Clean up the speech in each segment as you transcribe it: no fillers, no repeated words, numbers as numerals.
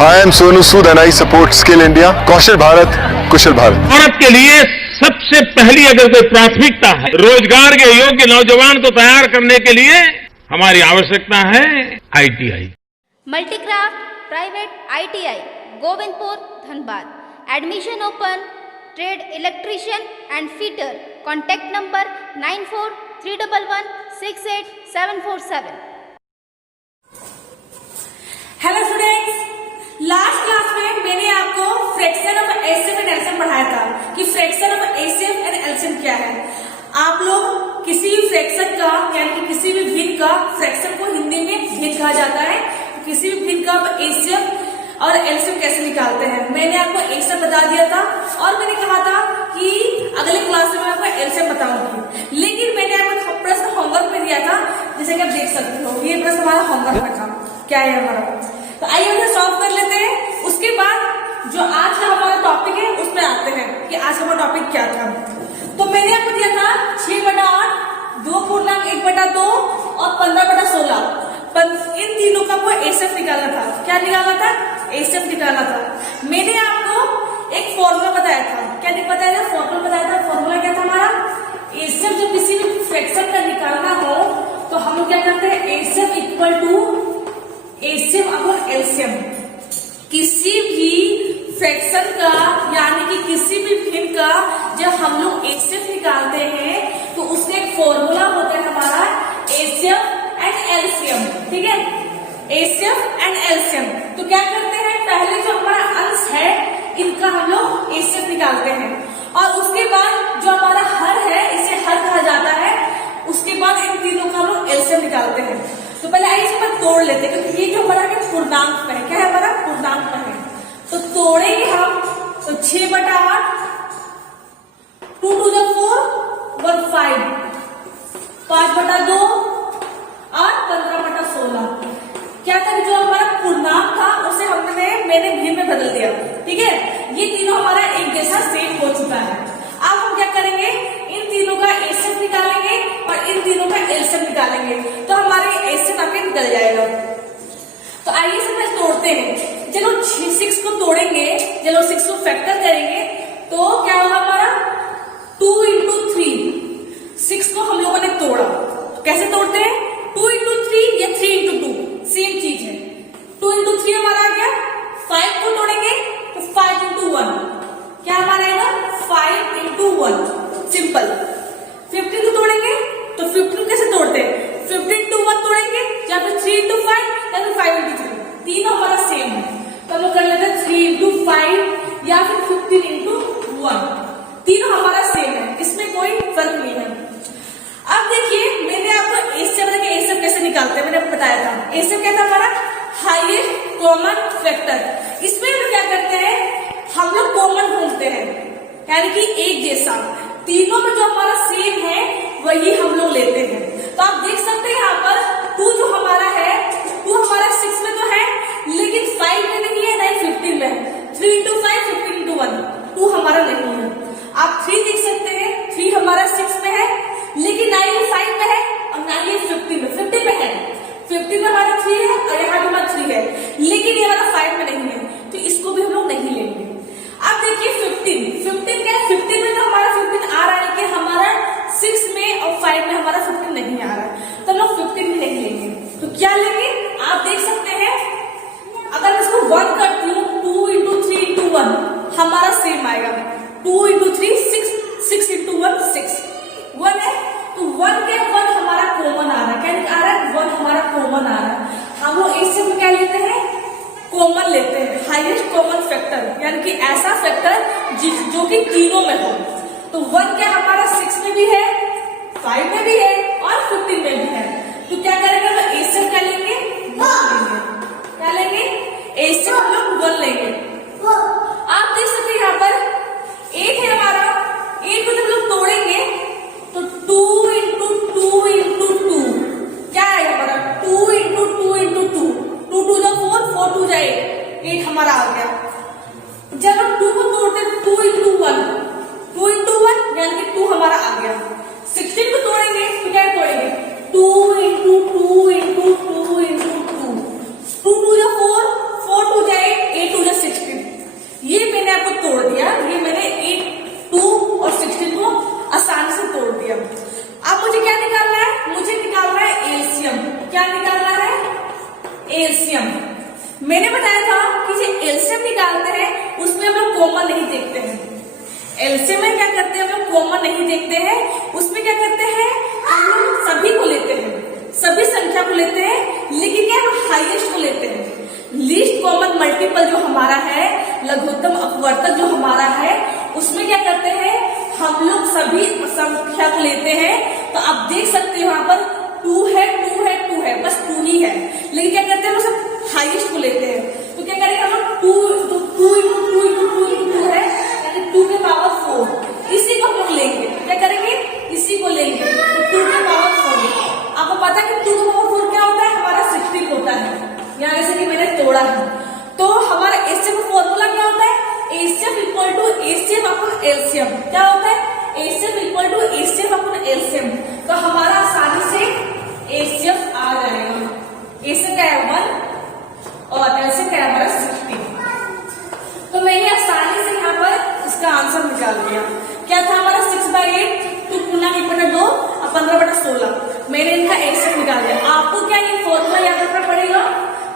Hi, I'm Sonu Sood and I support Skill India. कौशल भारत, कुशल भारत. भारत के लिए सबसे पहली अगर कोई प्राथमिकता है रोजगार के योग्य नौजवान को तैयार करने के लिए हमारी आवश्यकता है ITI. Multicraft private ITI Govindpur Dhanbad. Admission open. Trade electrician and fitter. Contact number 9431168747. Hello students, last class में मैंने आपको fraction of HCF and LCM पढ़ाया था कि fraction of HCF and LCM क्या है. आप लोग किसी भी फ्रैक्शन का यानी कि किसी भी भिन्न का फ्रैक्शन को हिंदी में भिन्न कहा जाता है. किसी भी भिन्न का एचसीएफ और एलसीएम कैसे निकालते हैं मैंने आपको एचसीएफ बता दिया था और मैंने कहा था कि अगले क्लास में मैं आपको एलसीएम बताऊंगी. लेकिन मैंने आपको प्रश्न होमवर्क में दिया था, जैसे कि आप देख सकते हो ये प्रश्न हमारा होमवर्क में था. क्या है हमारा, तो आइए उसे सॉल्व कर लेते हैं. उसके बाद जो आज का हमारा टॉपिक है उस पर आते हैं कि आज का हमारा टॉपिक क्या था. तो मैंने आपको दिया था 6/8, 2/1/2 और 15/16. इन तीनों का आपको एचसीएफ निकालना था. क्या निकालना था? एचसीएफ निकालना था. मैंने आपको एक फॉर्मूला बताया था. क्या बताया था? फॉर्मूला बताया था. फॉर्मूला क्या था हमारा? एचसीएफ जब किसी भी फ्रैक्शन का निकालना हो तो हम लोग क्या करते हैं, HCF equal to HCF upon LCM. किसी भी फ्रैक्शन का यानी कि किसी भी भिन्न का जब हम लोग एचसीएफ निकालते हैं तो उसमें एक फॉर्मूला होता है हमारा एचसीएफ एंड एलसीएम. ठीक है, एचसीएफ एंड एलसीएम. तो क्या करते हैं, पहले जो हमारा अंश है इनका हम लोग एचसीएफ निकालते हैं और उसके बाद जो हमारा हर है इसे हर कहा जाता है. उसके बाद इन तीनों का हम लोग एलसीएम निकालते हैं. तो पहले आइए इसे तोड़ लेते हैं क्योंकि ये जो हमारा पूर्णांक पे है. क्या है हमारा? पूर्णांक पे है. तो तोड़ेंगे हम. तो 6/8, 2 to the 4 1 5, 5/2 और 15/16. क्या था, जो हमारा पूर्णांक था उसे मैंने भिन्न में बदल दिया. ठीक है, ये तीनों हमारा एक जैसा सेम हो चुका है. अब हम क्या करेंगे, इन तीनों का एचसीएफ निकालेंगे और इन तीनों का एलसीएम निकालेंगे तो हमारे एचसीएफ आपके निकल जाएगा. तो आइए इसे पहले तोड़ते हैं. चलो 6 को तोड़ेंगे, चलो 6 को फैक्टर करेंगे तो क्या होगा हमारा 2 into 3. 6 को हम लोगों ने तोड़ा. कैसे तोड़ते हैं? 2 into 3 या 3 into 2 सेम चीज है. 2 into 3 हमारा आ गया. 5 को तोड़ेंगे तो 5 into 1. क्या हमारा आएगा? 5 into 1. सिंपल. 15 को तोड़ेंगे तो 15 कैसे तोड़ते हैं? 15 into 1 तोड़ेंगे या फिर 3 into 5 या फिर 5 into 3. तीनों हमारा सेम है तो हम लोग कर लेते हैं 3 into 5 या फिर 15 into 1. तीनों हमारा सेम है, इसमें कोई फर्क नहीं है. अब देखिए मैंने आपको एचसीएफ कैसे निकालते हैं मैंने आपको बताया था. एचसीएफ क्या था हमारा? Highest common factor. इसमें हम क्या करते हैं, हम लोग कॉमन ढूंढते हैं यानी कि एक जैसा. तीनों में जो हमारा सेम है वही हम लोग लेते हैं. तो आप देख सकते हैं यहाँ पर 2 जो हमारा है 2 हमारा 6 में तो है लेकिन 5 में नहीं है, नहीं 15 में है. 3 into 5 15 into 1. 2 हमारा नहीं है. आप 3 देख सकते हैं, 3 हमारा 6 में है लेकिन ना ये 5 में है और ना ये 15 में. 15 में है, 15 में हमारा 3 है और यहाँ भी हमारा 3 है लेकिन ये हमारा 5 में नहीं है तो इसको भी हम लोग नहीं लेंगे. अब देखिए 15 क्या है? 15 में तो हमारा 15 आ रहा है लेकिन हमारा 6 में और 5 में हमारा 15 नहीं आ रहा है तो हम लोग 15 भी नहीं लेंगे. तो क्या लेंगे आप देख सकते हैं, अगर मैं इसको 1 करती हूँ 2 into 3 into 1 हमारा सेम आएगा. 2 into 3 6, 6 into 1 6. 1 है तो 1 के 1 हमारा कॉमन आ रहा है. क्या आ रहा है? 1 हमारा कॉमन आ रहा है. हम लोग इससे क्या लेते हैं? कॉमन लेते हैं. हाईएस्ट कॉमन फैक्टर यानी कि ऐसा फैक्टर जो कि तीनों में हो. तो 1 क्या हमारा 6 में भी है, 5 में भी है और 15 में भी है. तो क्या करेंगे, तो एचसीएफ क्या लेंगे? 1 लेंगे. क्या लेंगे? एचसीएफ हम लोग 1 लेंगे. आप देख सकते हैं यहाँ पर 8 है हमारा. 8 को जब लोग तोड़ेंगे तो 2 into 2 into 2 क्या है हमारा? 2 into 2 into 2. 2 to the 4, 4 to the 8 हमारा आ गया. जब हम 2 को तोड़ते हैं 2 into 1, 2 into 1 यानी कि 2 हमारा आ गया. 16 को तोड़ेंगे तो क्या तोड़ेंगे? 2 into 2 into 2 into 2. 2 to the 4, 4 to the 8 LCM. क्या निकालना है? एलसीएम। मैंने बताया था कि जो एलसीएम निकालते हैं उसमें हम लोग कॉमन नहीं देखते हैं। एलसीएम में क्या करते हैं, हम लोग कॉमन नहीं देखते हैं, उसमें क्या करते हैं, हम लोग सभी को लेते हैं, सभी संख्या को लेते हैं, लेकिन क्या हम हाईएस्ट को लेते हैं। लीस्ट कॉमन मल्टीपल जो हमारा है, लघुत्तम अपवर्तक जो हमारा है, उसमें क्या करते हैं, हम लोग सभी संख्या को लेते हैं। तो आप देख सकते हो यहाँ पर 2 है, 2 है, 2 है, बस 2 ही है, लेकिन क्या करते हैं हम सब हाईएस्ट को लेते हैं। तो क्या करेंगे हम लोग 2 है, यानी 2 के पावर 4, इसी को हम लोग लेंगे। क्या करेंगे? इसी को लेंगे। तो 2 के पावर 4, आपको पता है कि 2 के पावर 4 क्या होता है, हमारा 16 होता है। यहाँ जैसे कि मैंने तोड़ा है, तो हमारा एचसीएफ का फॉर्मूला क्या होता है, HCF equal to HCF upon LCM. क्या होता है? HCF equal to HCF upon LCM. तो हमारा आसानी से एचसीएफ आ जाएगा। एचसीएफ क्या है 1 और एलसीएम क्या है हमारा 16। तो मैंने आसानी से यहाँ पर इसका आंसर निकाल दिया। क्या था हमारा 6/8, 2 गुना 1/2 और 15/16। मैंने इनका एचसीएफ निकाल दिया। आपको क्या ये फॉर्मूला याद रखना पड़ेगा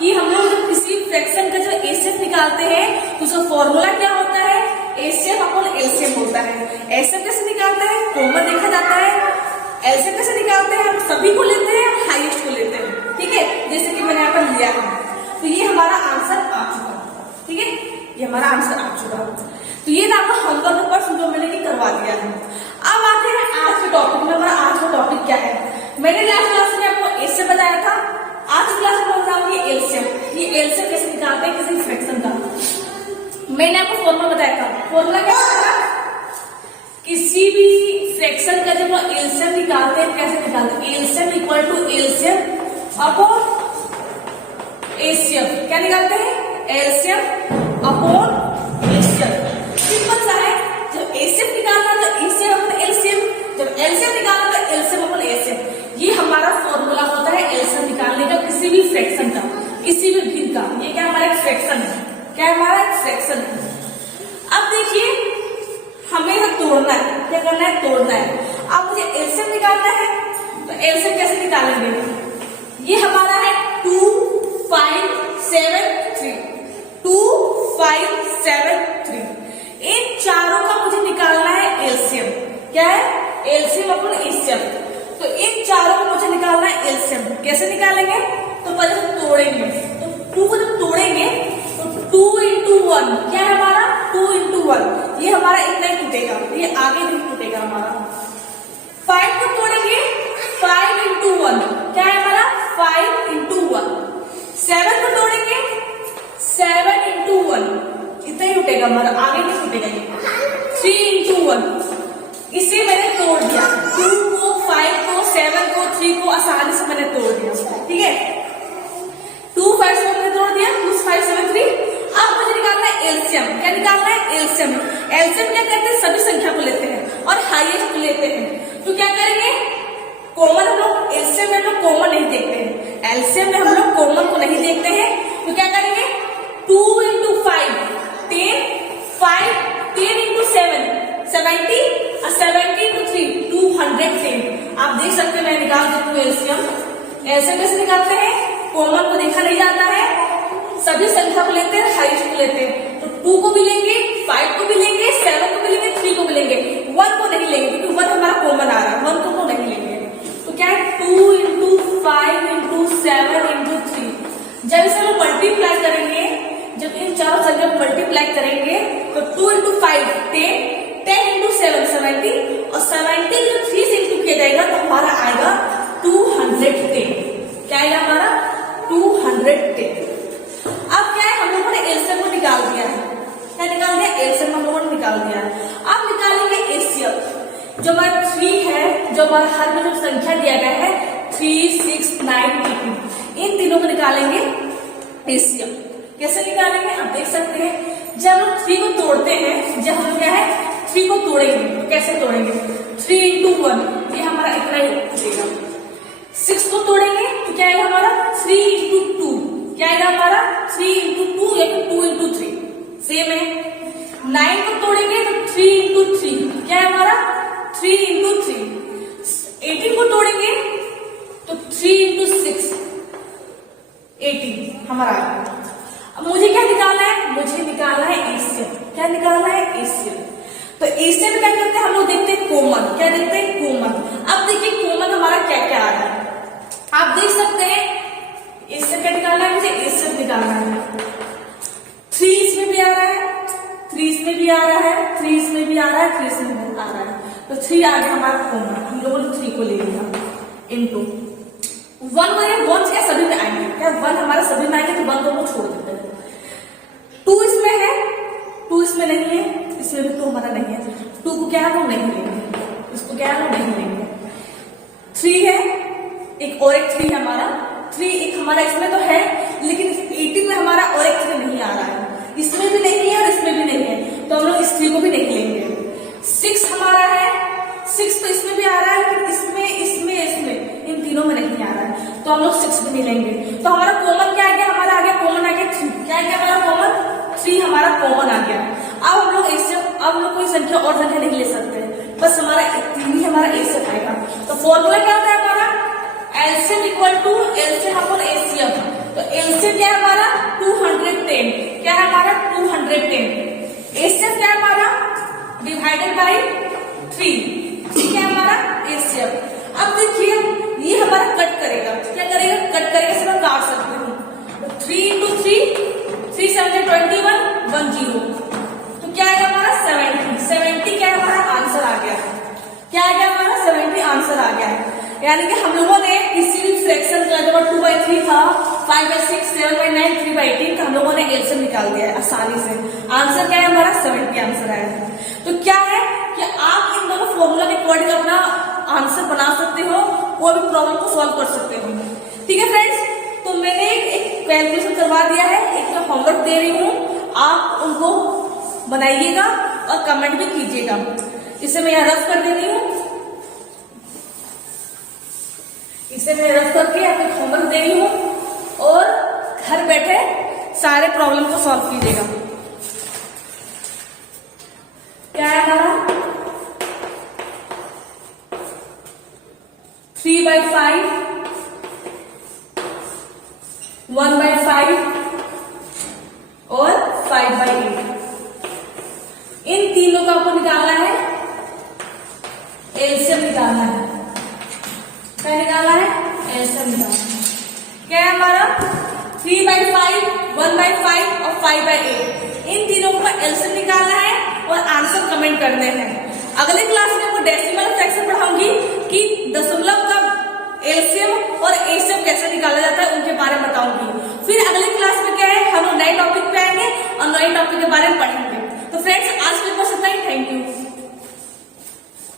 कि हम लोग जब किसी फ्रैक्शन का जो एचसीएफ निकालते हैं तो उसका फॉर्मूला क्या होता है, एचसीएफ अपॉन एलसीएम होता है। एचसीएफ कैसे निकालते हैं, कॉमन देखा जाता है। एलसीएम कैसे निकालते हैं, हम सभी को लेते हैं, हाईएस्ट को लेते हैं। ठीक है, जैसे कि मैंने यहाँ पर लिया है। तो ये हमारा आंसर आ चुका। ठीक है, ये हमारा आंसर आ चुका। तो ये ना आपका होमवर्क पर जो मैंने करवा दिया है। अब आते हैं आज के टॉपिक में। हमारा आज का टॉपिक क्या है, मैंने लास्ट क्लास में आपको एचसीएफ बताया था। आज की क्लास में बताऊंगी एलसीएम। ये एलसीएम कैसे निकालते हैं किसी फ्रैक्शन का। मैंने आपको फॉर्मूला बताया था। फॉर्मूला क्या होता है, किसी भी फ्रैक्शन का जब एलसीएम निकालते हैं, कैसे निकालते हैं, LCM equal to LCM upon HCF. क्या निकालते हैं, एलसीएम अपॉन एचसीएफ। सिंपल सा है, जब एचसीएफ निकालना तो एचसीएफ अपॉन एलसीएम, जब एलसीएम निकालना तो एलसीएम अपॉन एचसीएफ। ये हमारा फॉर्मूला होता है एलसीएम निकालने का किसी भी फ्रैक्शन का, किसी भी भिन्न का। ये क्या हमारा एक फ्रैक्शन है, क्या हमारा एक फ्रैक्शन है। अब देखिए हमें यह तोड़ना है। क्या करना है, तोड़ना है। अब मुझे एलसीएम निकालना है, तो एलसीएम कैसे निकालेंगे, ये हमारा है 2, 5, 7, 3, 2, 5, 7, 3। इन चारों का मुझे निकालना है एलसीएम। क्या है, एलसीएम अपॉन एचसीएफ। तो इन चारों को मुझे निकालना है एलसीएम। कैसे निकालेंगे, तो पहले हम तोड़ेंगे। तो 2 को जब तोड़ेंगे तो 2 into 1 क्या है हमारा, 2 into 1, ये हमारा इतना ही टूटेगा, ये आगे नहीं टूटेगा हमारा। 5 को तोड़ेंगे, 5 into 1 क्या है हमारा, 5 into 1। 7 को तोड़ेंगे, 7 into 1 इतना ही टूटेगा हमारा, आगे नहीं टूटेगा ये। 3 into 1 इसे मैंने तोड़ दिया। 2 को, 5 को, 7 को, 3 को आसानी से मैंने तोड़ दिया। ठीक है, 2, 5 को मैंने तोड़ दिया, 2, 5, 7, 3। अब मुझे निकालना है एलसीएम। क्या निकालना है, एलसीएम। एलसीएम क्या करते हैं, सभी संख्या को लेते हैं और हाईएस्ट को लेते हैं। तो क्या करेंगे, कॉमन हम लोग एलसीएम में हम लोग कॉमन नहीं देखते हैं, एलसीएम में हम लोग कॉमन को नहीं देखते हैं। तो क्या करेंगे, 2 into 5 10, 5 10 into 7 70 और 70 into 3 210। आप देख सकते हैं मैं निकाल देती हूँ एलसीएम। एलसीएम कैसे निकालते हैं, कॉमन को देखा नहीं जाता है, सभी संख्या को लेते हैं, हाईएस्ट को लेते हैं। तो 2 को भी लेंगे, 5 को भी लेंगे, 7 को भी लेंगे, 3 को भी लेंगे, 1 को नहीं लेंगे क्योंकि 1 हमारा कॉमन आ रहा है, 1 को नहीं लेंगे। तो क्या है, 2 into 5 into 7 into 3। जब इसे हम मल्टीप्लाई करेंगे, जब इन चारों संख्या को मल्टीप्लाई करेंगे तो 2 into 5 10, 10 into 7 70 और 70 जो 3 से इंटू किया जाएगा तो हमारा आएगा 210। क्या आएगा हमारा, 210। अब क्या है, हम लोगों ने एलसीएम को निकाल दिया है। क्या निकाल दिया, एलसीएम हम लोगों ने निकाल दिया है। अब निकालेंगे एचसीएफ। जो हमारा 3 है, जो हमारा हर में जो संख्या दिया गया है 3, 6, 9, 18, इन तीनों को निकालेंगे एचसीएफ। कैसे निकालेंगे, आप देख सकते हैं जब हम 3 को तोड़ते हैं, जब हम क्या है 3 को तोड़ेंगे तो कैसे तोड़ेंगे, 3 into 1 ये हमारा इतना ही टूटेगा। 6 को तोड़ेंगे तो क्या आएगा हमारा, 3 into 2 क्या आएगा हमारा, 3 into 2 या फिर 2 into 3 सेम है। 9 को तोड़ेंगे तो 3 into 3 क्या है हमारा, 3 into 3। 18 को तोड़ेंगे तो 3 इंटू 6 18 हमारा आ गया। अब मुझे क्या निकालना है, मुझे निकालना है एचसीएफ। क्या निकालना है, एचसीएफ। तो एचसीएफ में क्या करते हैं हम लोग, देखते हैं कॉमन। क्या देखते हैं, कॉमन। अब देखिए कॉमन हमारा क्या क्या आ रहा है, आप देख सकते हैं। एचसीएफ क्या निकालना है, मुझे एचसीएफ निकालना है। 3 इसमें भी आ रहा है, 3 इसमें भी आ रहा है, 3 इसमें भी आ रहा है, 3 इसमें भी आ रहा है। तो 3 आ गया हमारा कॉमन, हम लोगों ने 3 को ले लिया इनटू 1 क्या सभी में आएंगे, क्या 1 हमारा सभी में आएंगे, तो 1 को हम छोड़ देते हैं। 2 इसमें है, 2 इसमें नहीं है, इसमें भी 2 हमारा नहीं है, 2 को क्या है हम नहीं लेंगे, इसको क्या है हम नहीं लेंगे। 3 है, एक और एक 3 है हमारा, 3 एक हमारा इसमें तो है, लेकिन 18 में हमारा और एक 3 नहीं आ रहा है, इसमें भी नहीं है और इसमें भी नहीं है, तो हम लोग इस 3 को भी नहीं लेंगे। 6 हमारा है, 6 तो इसमें भी आ रहा है, लेकिन इसमें इसमें इसमें इन तीनों में नहीं आ रहा है, तो हम लोग 6 भी नहीं लेंगे। तो हमारा कॉमन क्या आ गया, हमारा आ गया कॉमन आ गया 3। क्या आ गया हमारा कॉमन, 3 हमारा कॉमन आ गया। अब हम लोग इससे अब हम लोग कोई संख्या और संख्या नहीं ले सकते, बस हमारा 3 ही हमारा ए से आएगा। तो फॉर्मूला क्या होता है हमारा, LCM equal to LCM upon HCF. तो एलसीएम क्या है हमारा 210, क्या है हमारा 210। एचसीएफ क्या है हमारा डिवाइडेड बाई 3, ठीक है हमारा एचसीएफ। अब देखिए ये हमारा कट करेगा, क्या करेगा, कट करेगा, इसे मैं काट सकती हूँ। 3 इंटू 3 3 7 21 1 0, तो क्या आएगा हमारा 70 क्या है हमारा आंसर आ गया। क्या आ गया हमारा 70 आंसर आ गया है। यानी कि हम लोगों ने किसी भी फ्रैक्शन का जब 2/3 था, 5/6, 7/9, 3/18 का हम लोगों ने एलसीएम निकाल दिया है आसानी से। आंसर क्या है हमारा 70 आंसर आया है। तो क्या है कि आप इन दोनों फॉर्मूला के अकॉर्डिंग अपना आंसर बना सकते हो, कोई भी प्रॉब्लम को सॉल्व कर सकते हो। ठीक है फ्रेंड्स, तो मैंने एक कैलकुलेशन करवा दिया है, एक मैं होमवर्क दे रही हूँ, आप उनको बनाइएगा और कमेंट भी कीजिएगा। इसे मैं यहाँ रफ कर दे रही हूँ, इसे मैं रफ करके आपको होमवर्क दे रही हूँ और घर बैठे सारे प्रॉब्लम को सॉल्व कीजिएगा। क्या है हमारा 3/5, 1/5 और 5/8, इन तीनों का आपको निकालना है, एलसीएम निकालना है। क्या निकालना है, एलसीएम निकालना है। क्या है हमारा 3/5, 1/5 और 5/8, इन तीनों का एलसीएम निकालना है और आंसर कमेंट करने हैं। अगले क्लास में वो डेसिमल फ्रैक्शन पढ़ाऊंगी कि दशमलव का एलसीएम और एचसीएफ कैसे निकाला जाता है, उनके बारे में बताऊंगी। फिर अगली क्लास में क्या है, हम नए टॉपिक पे आएंगे और नए टॉपिक के बारे में पढ़ेंगे।